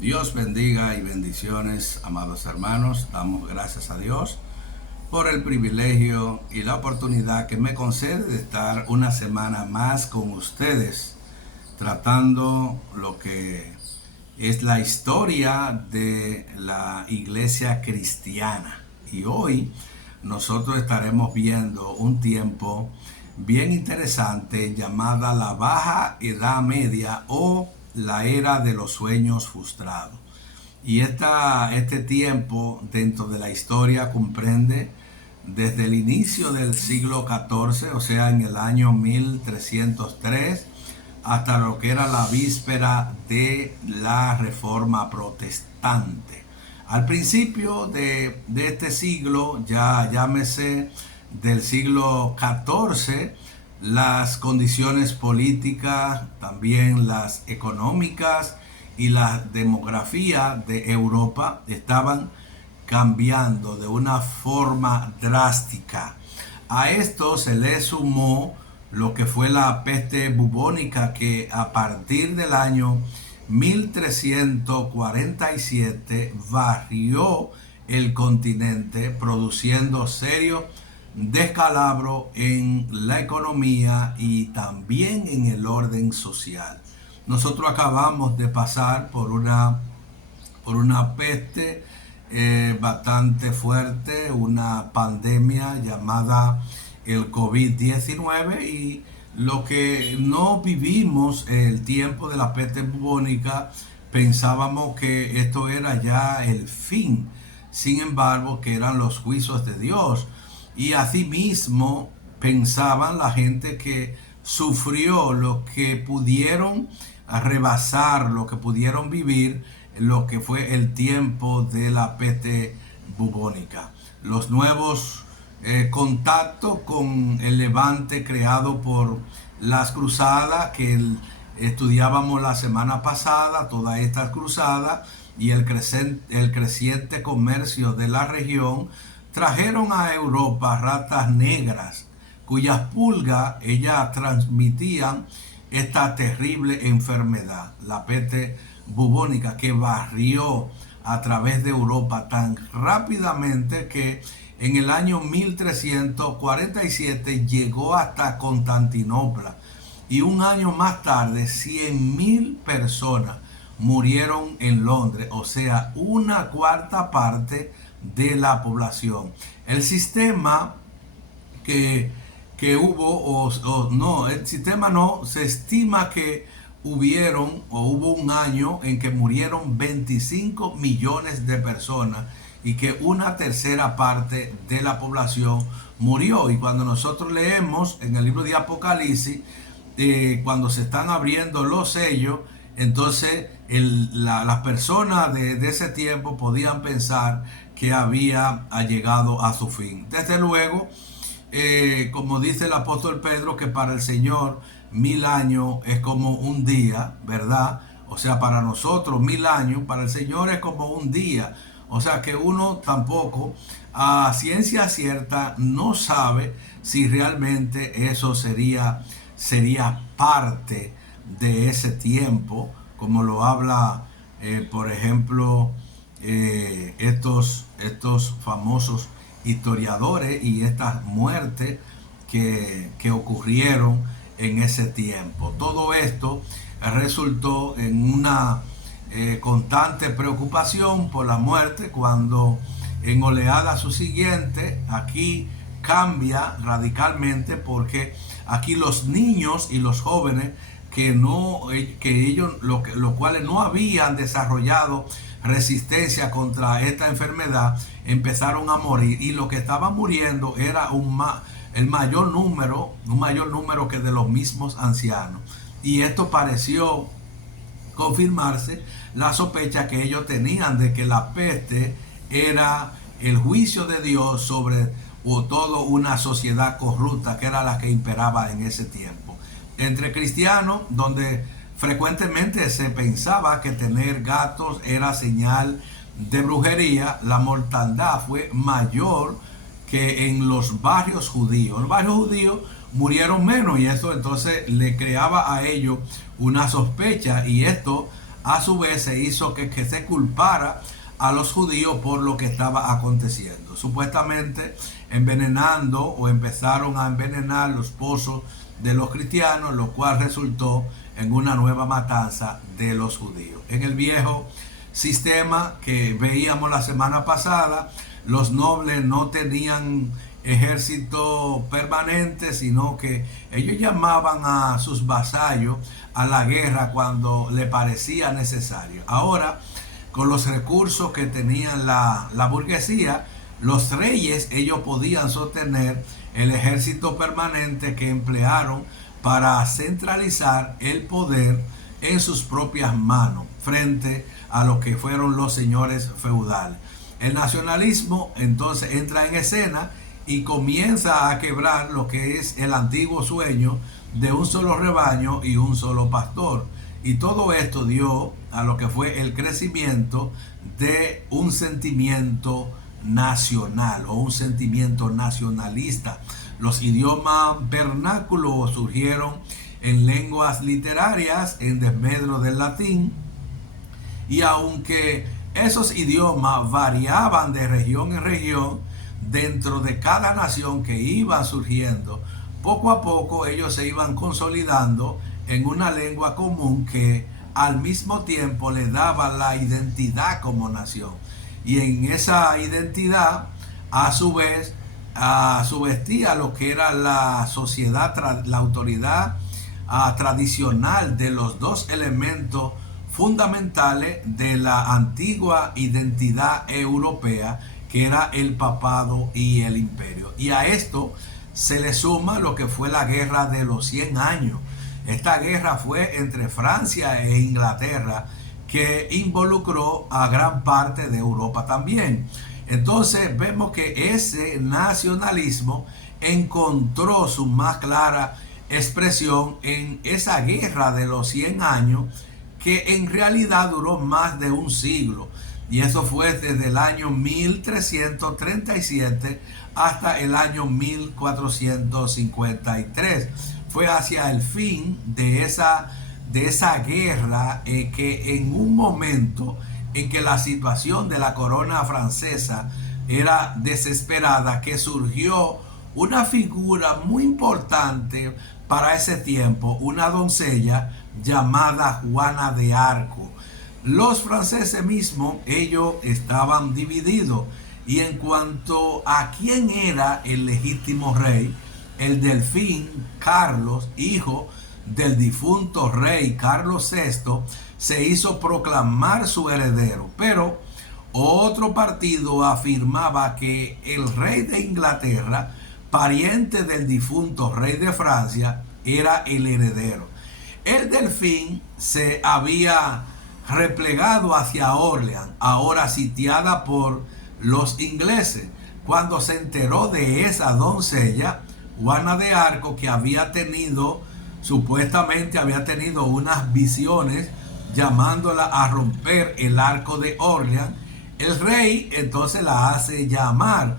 Dios bendiga y bendiciones, amados hermanos. Damos gracias a Dios por el privilegio y la oportunidad que me concede de estar una semana más con ustedes, tratando lo que es la historia de la iglesia cristiana. Y hoy nosotros estaremos viendo un tiempo bien interesante llamada la Baja Edad Media o la Era de los Sueños Frustrados. Y este tiempo dentro de la historia comprende desde el inicio del siglo XIV, o sea, en el año 1303, hasta lo que era la víspera de la Reforma Protestante. Al principio de este siglo, ya llámese del siglo XIV, las condiciones políticas, también las económicas y la demografía de Europa estaban cambiando de una forma drástica. A esto se le sumó lo que fue la peste bubónica, que a partir del año 1347 barrió el continente, produciendo serios descalabro en la economía y también en el orden social. Nosotros acabamos de pasar por una peste bastante fuerte, una pandemia llamada el COVID-19, y lo que no vivimos el tiempo de la peste bubónica pensábamos que esto era ya el fin, sin embargo que eran los juicios de Dios. Y asimismo pensaban la gente que sufrió, lo que pudieron rebasar, lo que pudieron vivir, lo que fue el tiempo de la peste bubónica. Los nuevos contactos con el levante creado por las cruzadas que estudiábamos la semana pasada, todas estas cruzadas y el creciente comercio de la región trajeron a Europa ratas negras, cuyas pulgas ellas transmitían esta terrible enfermedad, la peste bubónica, que barrió a través de Europa tan rápidamente que en el año 1347 llegó hasta Constantinopla, y un año más tarde 100.000 personas murieron en Londres, o sea, una cuarta parte de la población. El sistema que hubo, el sistema no, se estima que hubo un año en que murieron 25 millones de personas y que una tercera parte de la población murió. Y cuando nosotros leemos en el libro de Apocalipsis, cuando se están abriendo los sellos, entonces las personas de ese tiempo podían pensar que había llegado a su fin. Desde luego, como dice el apóstol Pedro, que para el Señor 1000 años es como un día, ¿verdad? O sea, para nosotros 1000 años, para el Señor es como un día. O sea que uno tampoco a ciencia cierta no sabe si realmente eso sería parte de ese tiempo, como lo habla, por ejemplo, estos famosos historiadores, y estas muertes que ocurrieron en ese tiempo. Todo esto resultó en una constante preocupación por la muerte, cuando en oleada subsiguiente aquí cambia radicalmente, porque aquí los niños y los jóvenes que ellos los cuales no habían desarrollado resistencia contra esta enfermedad empezaron a morir, y lo que estaba muriendo era un mayor número que de los mismos ancianos. Y esto pareció confirmarse la sospecha que ellos tenían de que la peste era el juicio de Dios sobre toda una sociedad corrupta, que era la que imperaba en ese tiempo. Entre cristianos, donde frecuentemente se pensaba que tener gatos era señal de brujería, la mortandad fue mayor que en los barrios judíos. En los barrios judíos murieron menos, y eso entonces le creaba a ellos una sospecha, y esto a su vez se hizo que se culpara a los judíos por lo que estaba aconteciendo. Supuestamente envenenando o empezaron a envenenar los pozos de los cristianos, lo cual resultó en una nueva matanza de los judíos. En el viejo sistema que veíamos la semana pasada, los nobles no tenían ejército permanente, sino que ellos llamaban a sus vasallos a la guerra cuando le parecía necesario. Ahora, con los recursos que tenían la burguesía, los reyes, ellos podían sostener el ejército permanente que emplearon para centralizar el poder en sus propias manos frente a lo que fueron los señores feudales. El nacionalismo entonces entra en escena y comienza a quebrar lo que es el antiguo sueño de un solo rebaño y un solo pastor. Y todo esto dio a lo que fue el crecimiento de un sentimiento nacional o un sentimiento nacionalista. Los idiomas vernáculos surgieron en lenguas literarias en desmedro del latín, y aunque esos idiomas variaban de región en región, dentro de cada nación que iba surgiendo, poco a poco ellos se iban consolidando en una lengua común que al mismo tiempo le daba la identidad como nación. Y en esa identidad, a su vez, subvestía lo que era la sociedad, la autoridad tradicional de los dos elementos fundamentales de la antigua identidad europea, que era el papado y el imperio. Y a esto se le suma lo que fue la guerra de los 100 años. Esta guerra fue entre Francia e Inglaterra, que involucró a gran parte de Europa también. Entonces vemos que ese nacionalismo encontró su más clara expresión en esa guerra de los 100 años, que en realidad duró más de un siglo. Y eso fue desde el año 1337 hasta el año 1453. Fue hacia el fin de esa guerra que en un momento en que la situación de la corona francesa era desesperada, que surgió una figura muy importante para ese tiempo, una doncella llamada Juana de Arco. Los franceses mismos, ellos estaban divididos, y en cuanto a quién era el legítimo rey, el delfín Carlos, hijo del difunto rey Carlos VI, se hizo proclamar su heredero, pero otro partido afirmaba que el rey de Inglaterra, pariente del difunto rey de Francia, era el heredero. El delfín se había replegado hacia Orleans, ahora sitiada por los ingleses, cuando se enteró de esa doncella, Juana de Arco, que supuestamente había tenido unas visiones llamándola a romper el arco de Orleans. El rey entonces la hace llamar,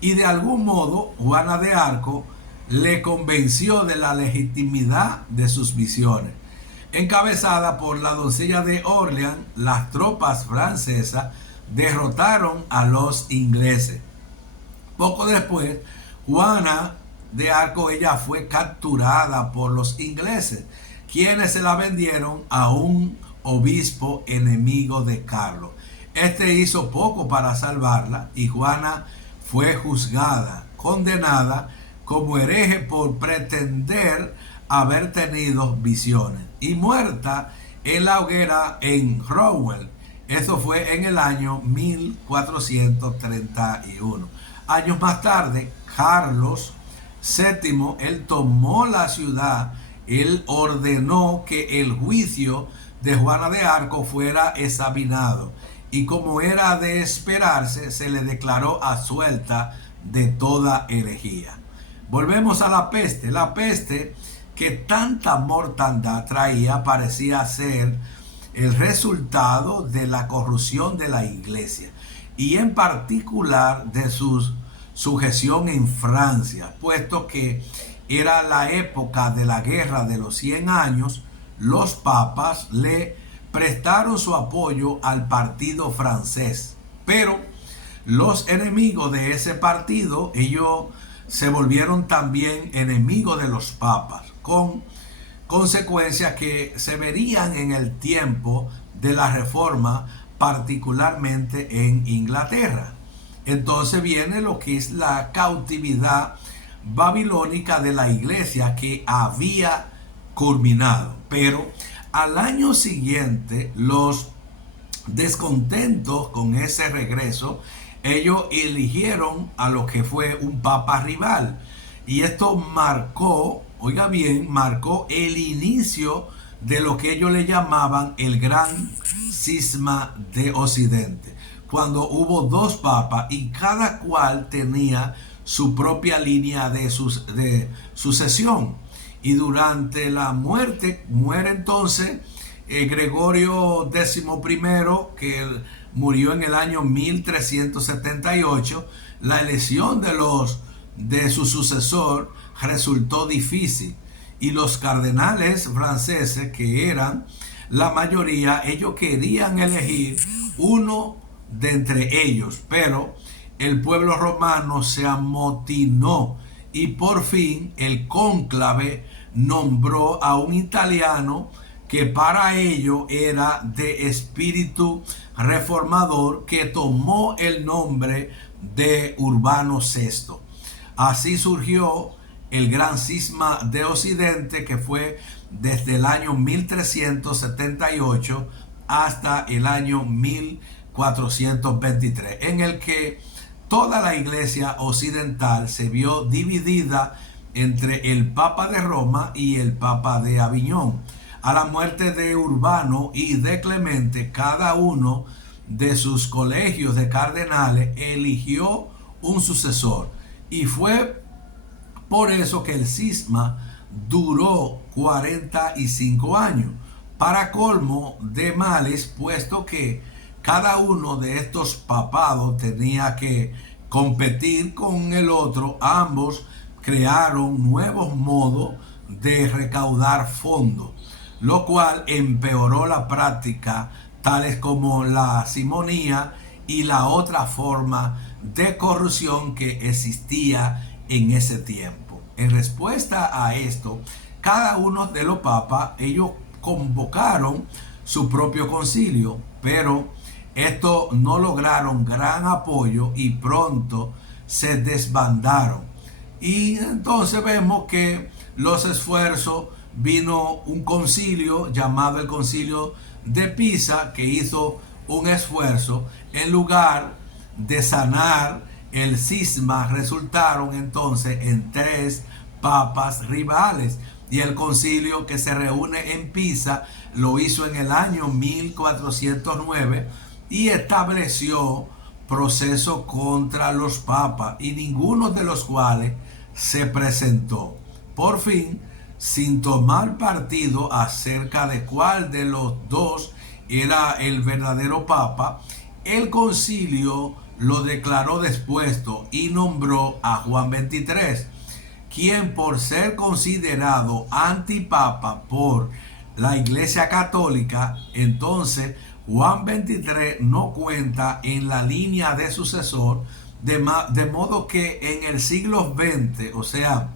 y de algún modo Juana de Arco le convenció de la legitimidad de sus visiones. Encabezada por la doncella de Orleans, las tropas francesas derrotaron a los ingleses. Poco después, Juana de Arco, ella fue capturada por los ingleses, quienes se la vendieron a un obispo enemigo de Carlos. Este hizo poco para salvarla, y Juana fue juzgada, condenada como hereje por pretender haber tenido visiones, y muerta en la hoguera en Rowell. Eso fue en el año 1431. Años más tarde, Carlos VII, él tomó la ciudad. Él ordenó que el juicio de Juana de Arco fuera examinado, y como era de esperarse, se le declaró absuelta de toda herejía. Volvemos a la peste. La peste, que tanta mortandad traía, parecía ser el resultado de la corrupción de la iglesia, y en particular de su sujeción en Francia, puesto que era la época de la guerra de los 100 años. Los papas le prestaron su apoyo al partido francés. Pero los enemigos de ese partido, ellos se volvieron también enemigos de los papas, con consecuencias que se verían en el tiempo de la Reforma, particularmente en Inglaterra. Entonces viene lo que es la cautividad babilónica de la iglesia, que había culminado. Pero al año siguiente, los descontentos con ese regreso, ellos eligieron a lo que fue un papa rival. Y esto marcó, oiga bien, marcó el inicio de lo que ellos le llamaban el gran cisma de Occidente, cuando hubo dos papas y cada cual tenía su propia línea de sucesión. Y durante la muerte, muere entonces Gregorio XI, que murió en el año 1378. La elección de su sucesor resultó difícil, y los cardenales franceses, que eran la mayoría, ellos querían elegir uno de entre ellos, pero el pueblo romano se amotinó y por fin el cónclave nombró a un italiano que para ello era de espíritu reformador, que tomó el nombre de Urbano VI. Así surgió el gran cisma de Occidente, que fue desde el año 1378 hasta el año 1423, en el que toda la iglesia occidental se vio dividida entre el Papa de Roma y el Papa de Aviñón. A la muerte de Urbano y de Clemente, cada uno de sus colegios de cardenales eligió un sucesor, y fue por eso que el cisma duró 45 años, para colmo de males, puesto que cada uno de estos papados tenía que competir con el otro. Ambos crearon nuevos modos de recaudar fondos, lo cual empeoró la práctica, tales como la simonía y la otra forma de corrupción que existía en ese tiempo. En respuesta a esto, cada uno de los papas, ellos convocaron su propio concilio, pero estos no lograron gran apoyo y pronto se desbandaron. Y entonces vemos que los esfuerzos, vino un concilio llamado el Concilio de Pisa, que hizo un esfuerzo. En lugar de sanar el cisma, resultaron entonces en tres papas rivales. Y el concilio que se reúne en Pisa lo hizo en el año 1409 y estableció proceso contra los papas, y ninguno de los cuales se presentó. Por fin, sin tomar partido acerca de cuál de los dos era el verdadero papa, el concilio lo declaró dispuesto y nombró a Juan XXIII, quien, por ser considerado antipapa por la Iglesia Católica, entonces Juan XXIII no cuenta en la línea de sucesor, de modo que en el siglo XX, o sea,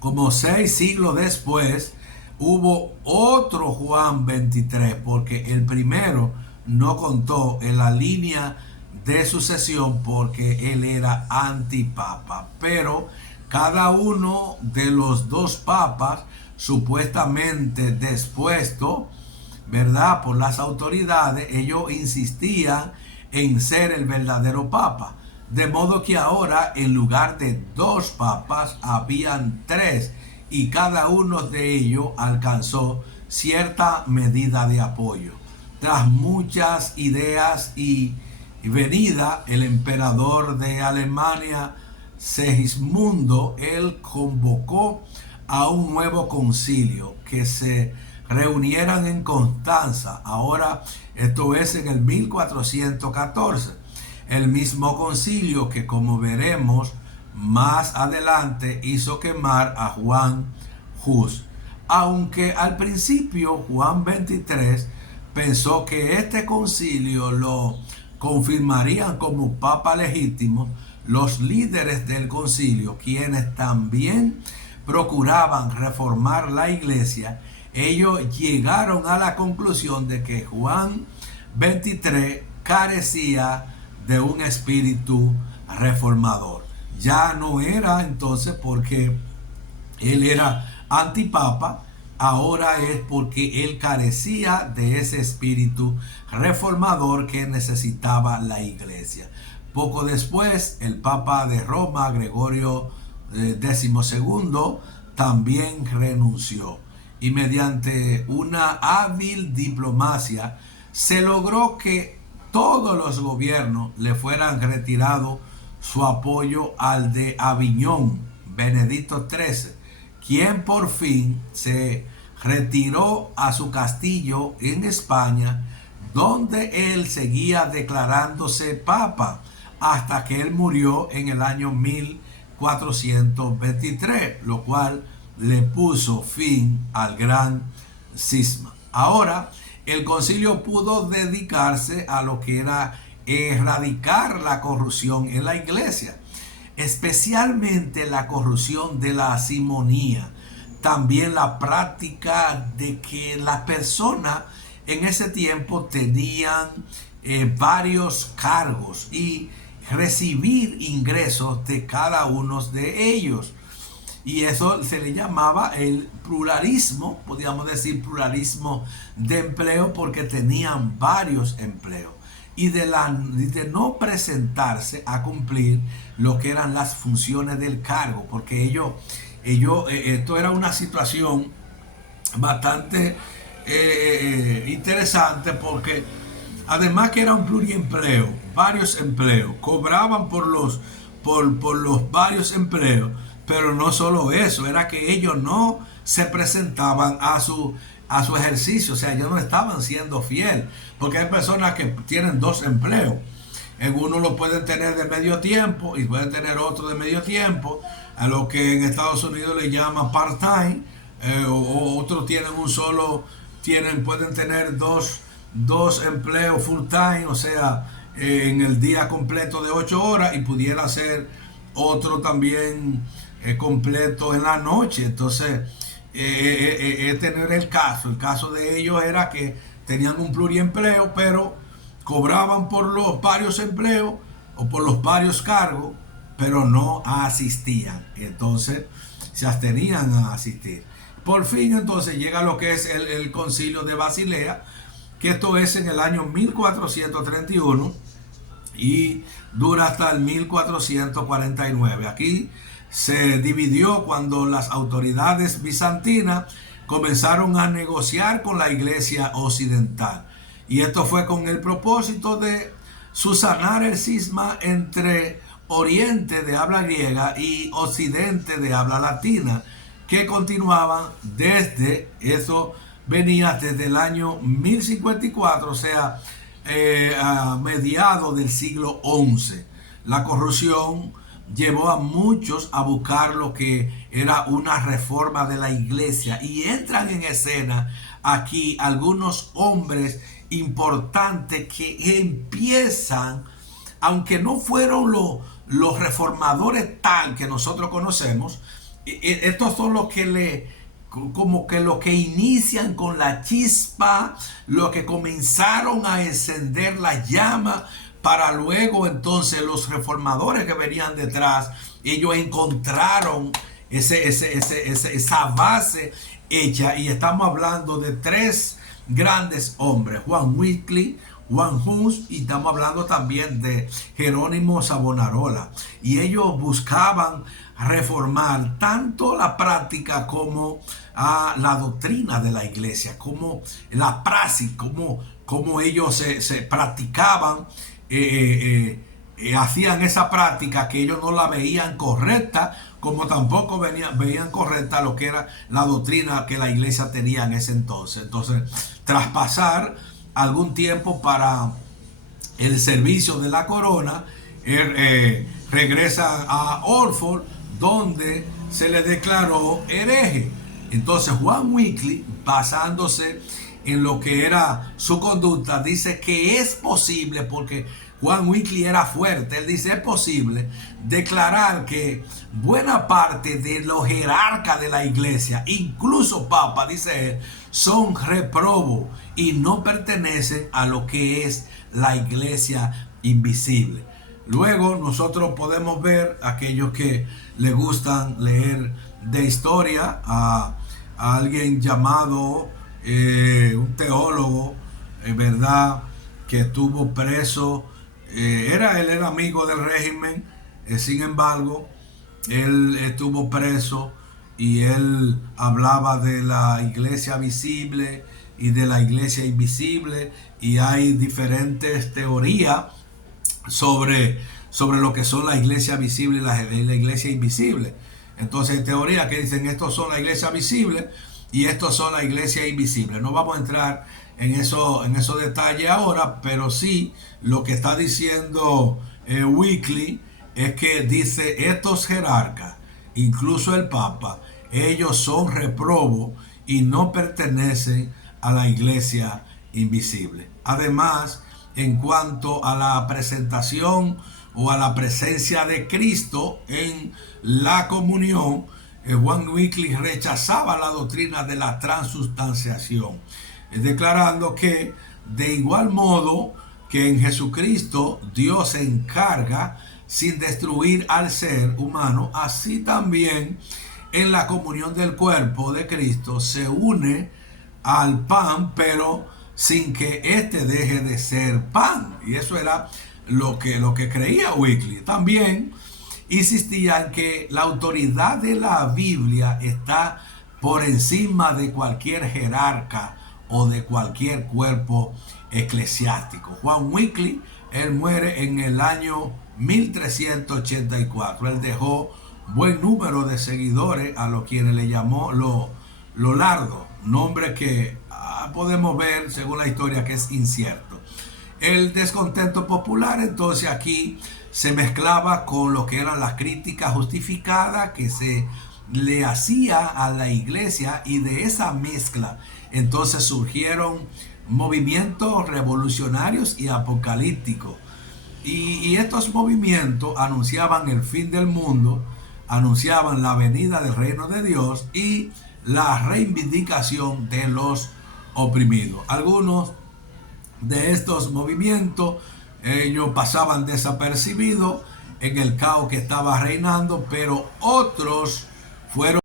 como 6 siglos después, hubo otro Juan XXIII, porque el primero no contó en la línea de sucesión porque él era antipapa. Pero cada uno de los dos papas, supuestamente dispuesto, ¿verdad?, por las autoridades, ellos insistían en ser el verdadero papa. De modo que ahora, en lugar de 2 papas, habían 3, y cada uno de ellos alcanzó cierta medida de apoyo. Tras muchas ideas y venida, el emperador de Alemania, Segismundo, él convocó a un nuevo concilio, que se reunieran en Constanza. Ahora, esto es en el 1414. El mismo concilio que, como veremos más adelante, hizo quemar a Juan Hus. Aunque al principio Juan XXIII pensó que este concilio lo confirmarían como papa legítimo. Los líderes del concilio, quienes también procuraban reformar la iglesia, ellos llegaron a la conclusión de que Juan 23 carecía de un espíritu reformador. Ya no era entonces porque él era antipapa, ahora es porque él carecía de ese espíritu reformador que necesitaba la iglesia. Poco después, el Papa de Roma, Gregorio XII, también renunció. Y mediante una hábil diplomacia se logró que todos los gobiernos le fueran retirado su apoyo al de Aviñón, Benedicto XIII, quien por fin se retiró a su castillo en España, donde él seguía declarándose papa hasta que él murió en el año 1423, lo cual le puso fin al gran cisma. Ahora, el concilio pudo dedicarse a lo que era erradicar la corrupción en la iglesia, especialmente la corrupción de la simonía, también la práctica de que las personas en ese tiempo tenían varios cargos y recibir ingresos de cada uno de ellos. Y eso se le llamaba el pluralismo, podríamos decir pluralismo de empleo, porque tenían varios empleos. Y de no presentarse a cumplir lo que eran las funciones del cargo, porque esto era una situación bastante interesante, porque además que era un pluriempleo, varios empleos, cobraban por los varios empleos, pero no solo eso, era que ellos no se presentaban a su ejercicio, o sea, ellos no estaban siendo fieles, porque hay personas que tienen dos empleos. En uno lo pueden tener de medio tiempo y pueden tener otro de medio tiempo, a lo que en Estados Unidos le llaman part-time, o otros tienen pueden tener dos empleos full-time, o sea, en el día completo de 8 horas, y pudiera ser otro también completo en la noche. Entonces, este no era el caso. El caso de ellos era que tenían un pluriempleo, pero cobraban por los varios empleos o por los varios cargos, pero no asistían. Entonces se abstenían a asistir. Por fin entonces llega lo que es el concilio de Basilea, que esto es en el año 1431 y dura hasta el 1449. Aquí se dividió cuando las autoridades bizantinas comenzaron a negociar con la iglesia occidental. Y esto fue con el propósito de subsanar el cisma entre Oriente de habla griega y Occidente de habla latina, que continuaban venía desde el año 1054, o sea, a mediados del siglo XI. La corrupción llevó a muchos a buscar lo que era una reforma de la iglesia, y entran en escena aquí algunos hombres importantes que empiezan, aunque no fueron los reformadores tal que nosotros conocemos, estos son los que lo que inician con la chispa, los que comenzaron a encender la llama, para luego entonces los reformadores que venían detrás, ellos encontraron esa base hecha. Y estamos hablando de tres grandes hombres: Juan Wycliffe, Juan Hus, y estamos hablando también de Jerónimo Savonarola. Y ellos buscaban reformar tanto la práctica como la doctrina de la iglesia, como la praxis, como ellos se practicaban, hacían esa práctica que ellos no la veían correcta, como tampoco veían correcta lo que era la doctrina que la iglesia tenía en ese entonces. Entonces, tras pasar algún tiempo para el servicio de la corona, regresa a Oxford, donde se le declaró hereje. Entonces Juan Wycliffe, basándose en lo que era su conducta, dice que es posible, porque Juan Wycliffe era fuerte, él dice es posible declarar que buena parte de los jerarcas de la iglesia, incluso Papa, dice él, son reprobos y no pertenecen a lo que es la iglesia invisible. Luego nosotros podemos ver aquellos que les gustan leer de historia a alguien llamado un teólogo, verdad, que estuvo preso. Él era amigo del régimen, sin embargo, él estuvo preso y él hablaba de la iglesia visible y de la iglesia invisible, y hay diferentes teorías sobre lo que son la iglesia visible y la iglesia invisible. Entonces hay teorías que dicen estos son la iglesia visible y estos son la iglesia invisible. No vamos a entrar en esos detalles ahora, pero sí lo que está diciendo Wycliffe es que dice estos jerarcas, incluso el Papa, ellos son reprobos y no pertenecen a la iglesia invisible. Además, en cuanto a la presentación o a la presencia de Cristo en la comunión, Juan Wycliffe rechazaba la doctrina de la transustanciación, declarando que de igual modo que en Jesucristo Dios se encarga sin destruir al ser humano, así también en la comunión del cuerpo de Cristo se une al pan, pero sin que éste deje de ser pan. Y eso era lo que creía Wycliffe. También insistía en que la autoridad de la Biblia está por encima de cualquier jerarca o de cualquier cuerpo eclesiástico. Juan Wycliffe, él muere en el año 1384. Él dejó buen número de seguidores, a los quienes le llamó lo lardo, nombre que podemos ver según la historia que es incierto. El descontento popular entonces aquí se mezclaba con lo que eran las críticas justificadas que se le hacía a la iglesia, y de esa mezcla entonces surgieron movimientos revolucionarios y apocalípticos, y estos movimientos anunciaban el fin del mundo, anunciaban la venida del reino de Dios y la reivindicación de los oprimidos. Algunos de estos movimientos ellos pasaban desapercibidos en el caos que estaba reinando, pero otros fueron